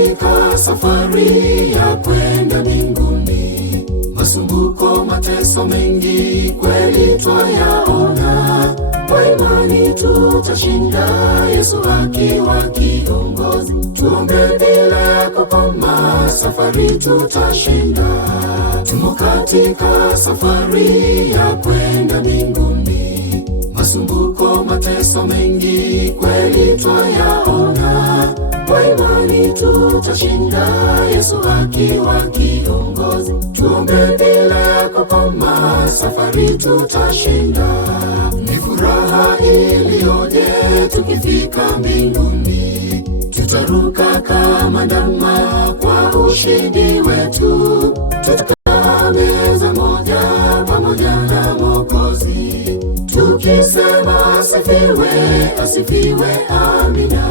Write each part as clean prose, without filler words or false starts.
katika safari ya kwenda mbinguni. Masumbuko, mateso mengi kweli twayaona, kwa imani tutashinda, Yesu akiwa kiongozi. Tuombe bila kukoma, safari tutashinda. Tumo katika safari ya kwenda mbinguni. Masumbuko, mateso mengi kweli twayaona, kwa imani tutashinda, Yesu akiwa kiongozi. Tuombe bila kukoma, safari tutashinda. Ni furaha iliyoje tukifika mbinguni, tutaruka kama ndama kwa ushindi wetu. Tutakaa meza moja pamoja na Mwokozi, tukisema asifiwe, asifiwe, amina.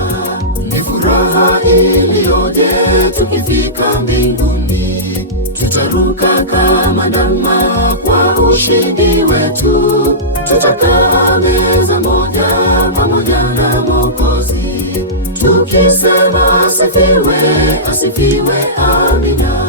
Ni furaha iliyoje tukifika mbinguni, tutaruka kama ndama kwa ushindi wetu. Tutakaa meza moja pamoja na Mwokozi, tukisema asifiwe, asifiwe, amina.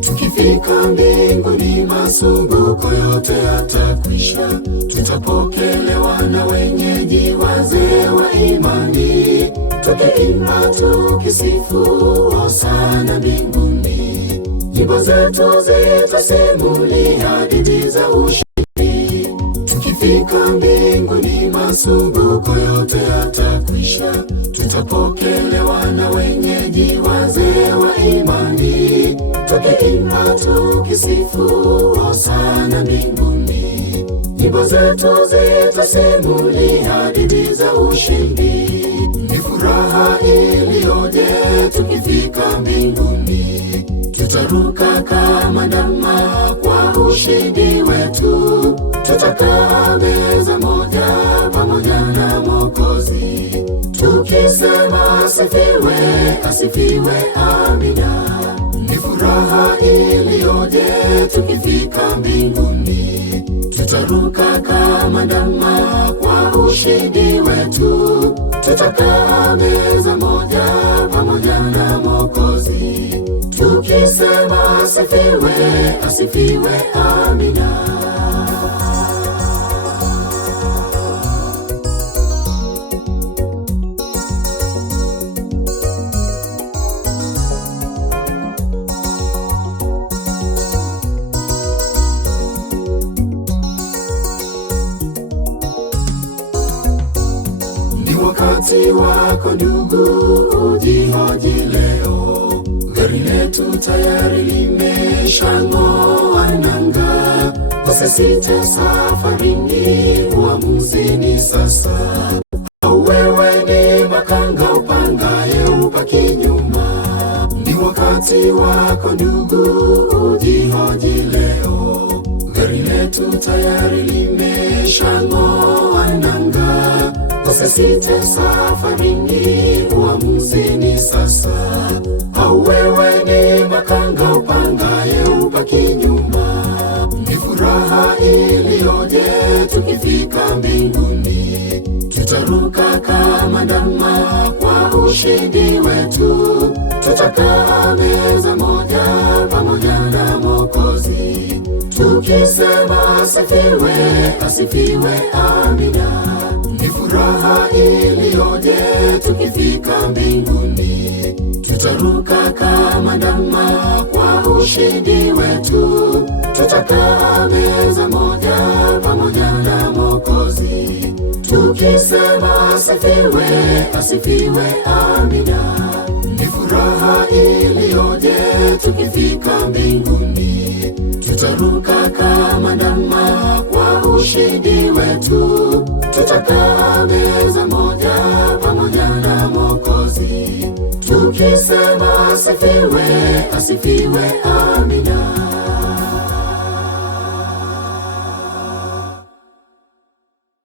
Tukifika mbinguni, masumbuko yote yatakwisha. Tutapokelewa na wenyeji, wazee wa imani, tukiimba tukisifu hosana mbinguni. Nyimbo zetu zitasimulia hadithi za ushindi. Tukifika mbinguni, masumbuko yote yatakwisha. Tutapokelewa na wenyeji, wazee wa imani, tukiimba tukisifu hosana mbinguni. Nyimbo zetu zitasimulia hadithi za ushindi. Ni furaha iliyoje tukifika mbinguni, tutaruka kama ndama kwa ushindi wetu. Tutakaa meza moja pamoja na Mwokozi, tukisema asifiwe, asifiwe, amina. Ni furaha iliyoje tukifika mbinguni, tutaruka kama ndama kwa ushindi wetu. Tutakaa meza moja pamoja na Mwokozi, tukisema asifiwe, asifiwe, amina. Wakati wako ndugu, ujihoji leo. Gari letu tayari limeshang'oa nanga. Usisite safarini, uamuzi ni sasa. Au wewe ni makanga upangaye ubaki nyuma. Ni wakati wako ndugu, ujihoji leo. Gari letu tayari limeshang'oa nanga. Usisite safarini, uamuzi ni sasa. Au wewe ni makanga upangaye ubaki nyuma. Ni furaha iliyoje tukifika mbinguni, tutaruka kama ndama kwa ushindi wetu. Tutakaa meza moja pamoja na Mwokozi, tukisema asifiwe, asifiwe, amina. Ni furaha iliyoje tukifika mbinguni, tutaruka kama ndama kwa ushindi wetu. Tutakaa meza moja pamoja na Mwokozi, tukisema asifiwe, asifiwe, amina. Ni furaha iliyoje tukifika mbinguni, tutaruka kama ndama kwa ushindi wetu. Tutakaa meza moja pamoja na Mwokozi, tukisema asifiwe, asifiwe, amina.